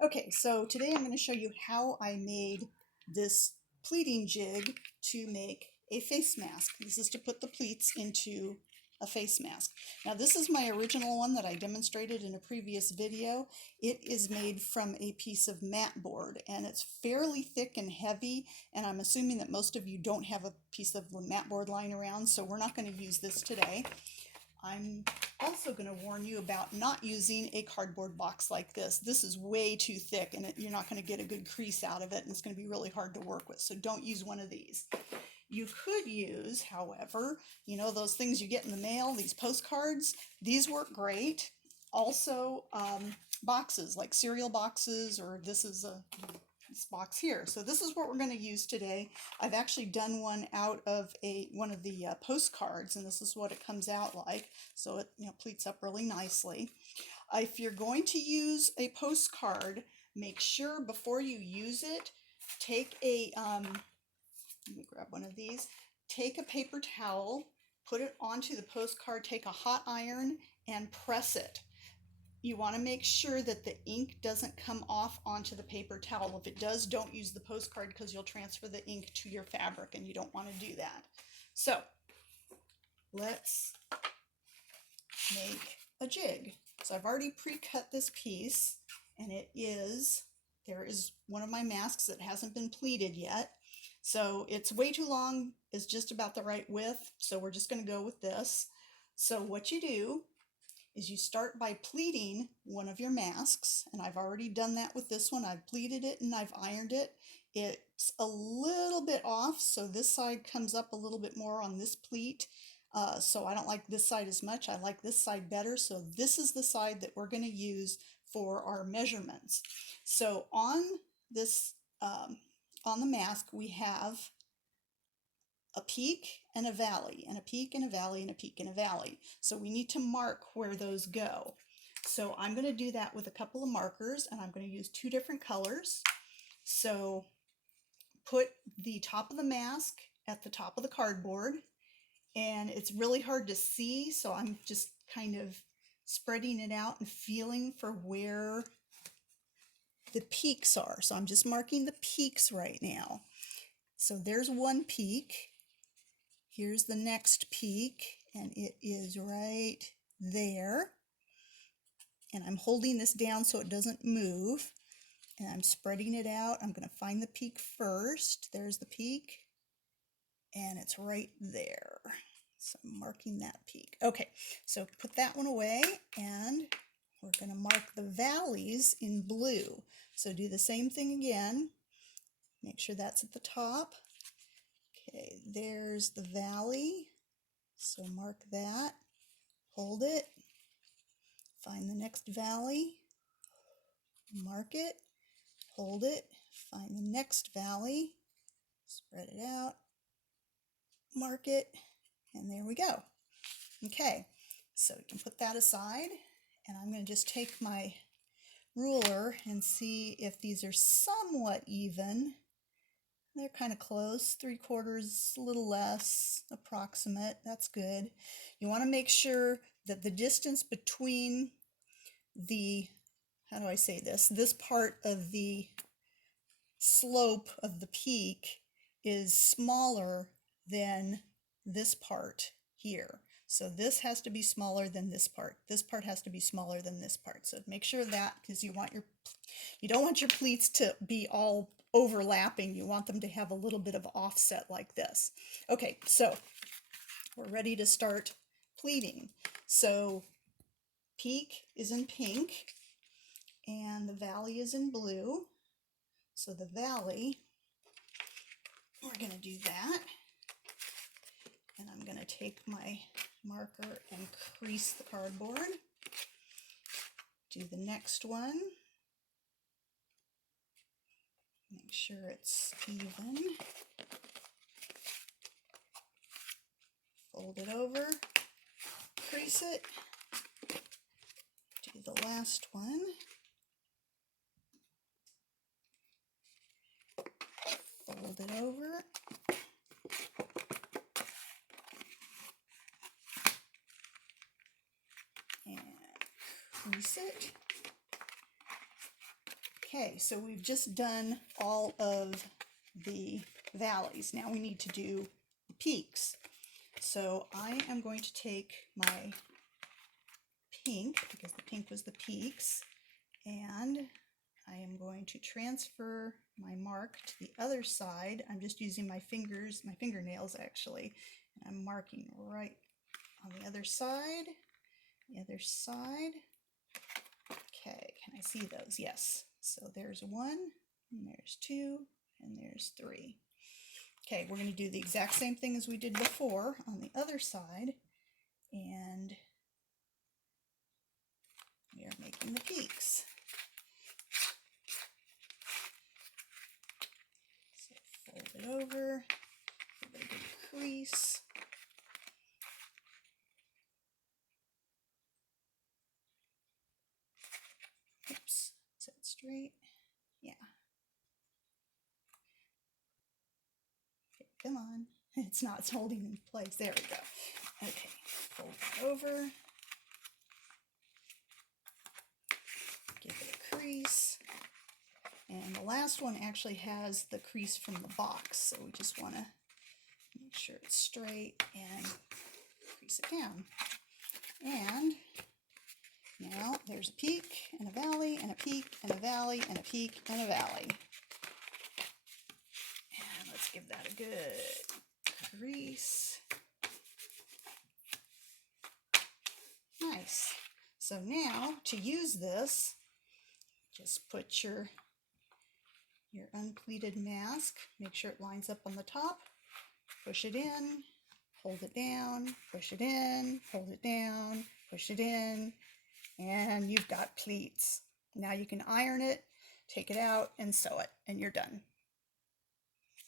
Okay, so today I'm going to show you how I made this pleating jig to make a face mask. This is to put the pleats into a face mask. Now this is my original one that I demonstrated in a previous video. It is made from a piece of mat board and it's fairly thick and heavy, and I'm assuming that most of you don't have a piece of mat board lying around, so we're not going to use this today. I'm also going to warn you about not using a cardboard box like this. This is way too thick and you're not going to get a good crease out of it, and it's going to be really hard to work with. So don't use one of these. You could use, however, those things you get in the mail, these postcards. These work great. Also, boxes like cereal boxes, or this box here. So this is what we're going to use today. I've actually done one out of one of the postcards, and this is what it comes out like. So it pleats up really nicely. If you're going to use a postcard, make sure before you use it, take a let me grab one of these. Take a paper towel, put it onto the postcard, take a hot iron and press it. You want to make sure that the ink doesn't come off onto the paper towel. If it does, don't use the postcard because you'll transfer the ink to your fabric and you don't want to do that. So let's make a jig. So I've already pre-cut this piece, and there is one of my masks that hasn't been pleated yet. So it's way too long, it's just about the right width, so we're just going to go with this. So what you do is you start by pleating one of your masks, and I've already done that with this one. I've pleated it and I've ironed it. It's a little bit off, so this side comes up a little bit more on this pleat. So I don't like this side as much. I like this side better. So this is the side that we're going to use for our measurements. So on this, on the mask, we have a peak and a valley, and a peak and a valley, and a peak and a valley. So we need to mark where those go. So I'm going to do that with a couple of markers, and I'm going to use two different colors. So put the top of the mask at the top of the cardboard, and it's really hard to see, so I'm just kind of spreading it out and feeling for where the peaks are. So I'm just marking the peaks right now. So there's one peak. Here's the next peak, and it is right there. And I'm holding this down so it doesn't move, and I'm spreading it out. I'm going to find the peak first. There's the peak, and it's right there. So I'm marking that peak. Okay, so put that one away, and we're going to mark the valleys in blue. So do the same thing again. Make sure that's at the top. Okay, there's the valley. So mark that, hold it, find the next valley, mark it, hold it, find the next valley, spread it out, mark it, and there we go. Okay, so you can put that aside, and I'm going to just take my ruler and see if these are somewhat even. They're kind of close, 3/4, a little less, approximate. That's good. You want to make sure that the distance between the, how do I say this part of the slope of the peak is smaller than this part here. So this has to be smaller than this part. This part has to be smaller than this part. So make sure of that, because you don't want your pleats to be all overlapping. You want them to have a little bit of offset like this. Okay, so we're ready to start pleating. So peak is in pink and the valley is in blue. So the valley, we're going to do that. And I'm going to take my marker and crease the cardboard. Do the next one. Make sure it's even. Fold it over, crease it. Do the last one. Fold it over. And crease it. Okay, so we've just done all of the valleys. Now we need to do the peaks. So I am going to take my pink, because the pink was the peaks, and I am going to transfer my mark to the other side. I'm just using my fingers, my fingernails actually, and I'm marking right on the other side. The other side. Okay, can I see those? Yes. So there's 1, and there's 2, and there's 3. Okay, we're going to do the exact same thing as we did before on the other side, and we are making the peaks. So fold it over, give it a good crease. Oops, is that straight? Yeah. Okay, come on. It's not, it's holding in place. There we go. Okay, fold it over. Give it a crease. And the last one actually has the crease from the box, so we just want to make sure it's straight and crease it down. And now there's a peak and a valley and a peak and a valley and a peak and a valley. And let's give that a good crease. Nice. So now to use this, just put your unpleated mask, make sure it lines up on the top, push it in, hold it down, push it in, hold it down, push it in, and you've got pleats. Now you can iron it, take it out, and sew it, and you're done.